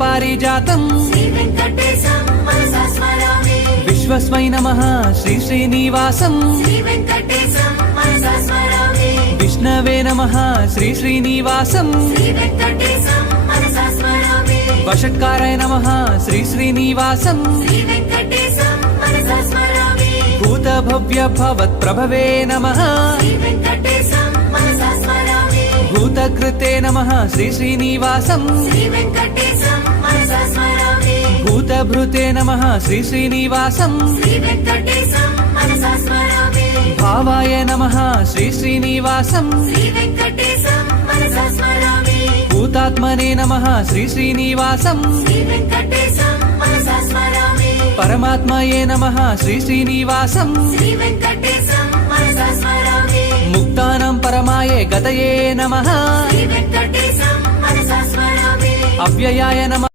पारिजातम् श्रीवेङ्कटेशं मनसा स्मरामि विश्वस्मै नमः श्री श्रीनिवासम् श्रीवेङ्कटेशं मनसा स्मरामि विष्णवे नमः श्री श्रीनिवासम् श्रीवेङ्कटेशं मनसा स्मरामि वषट्काराय नमः श्री श्रीनिवासम् श्रीवेङ्कटेशं मनसा स्मरामि भूतभव्य भवत्प्रभवे नमः श्रीवेङ्कटेशं मनसा स्मरामि भूतकृते नमः श्री श्रीनिवासम् श्रीवेङ्कटेशं मनसा स्मरामि भूतभृते नमः श्री श्रीनिवासम् श्रीवेङ्कटेशं मनसा स्मरामि भावाय नमः श्री श्रीनिवासम् श्रीवेङ्कटेशं मनसा स्मरामि भूतात्मने नमः श्री श्रीनिवासम् श्रीवेङ्कटेशं मनसा स्मरामि परमात्मये नमः श्री श्रीनिवासम् श्रीवेङ्कटेशं मनसा स्मरामि मुक्तानां परमाय गतये नमः श्रीवेङ्कटेशं मनसा स्मरामि अव्ययाय नमः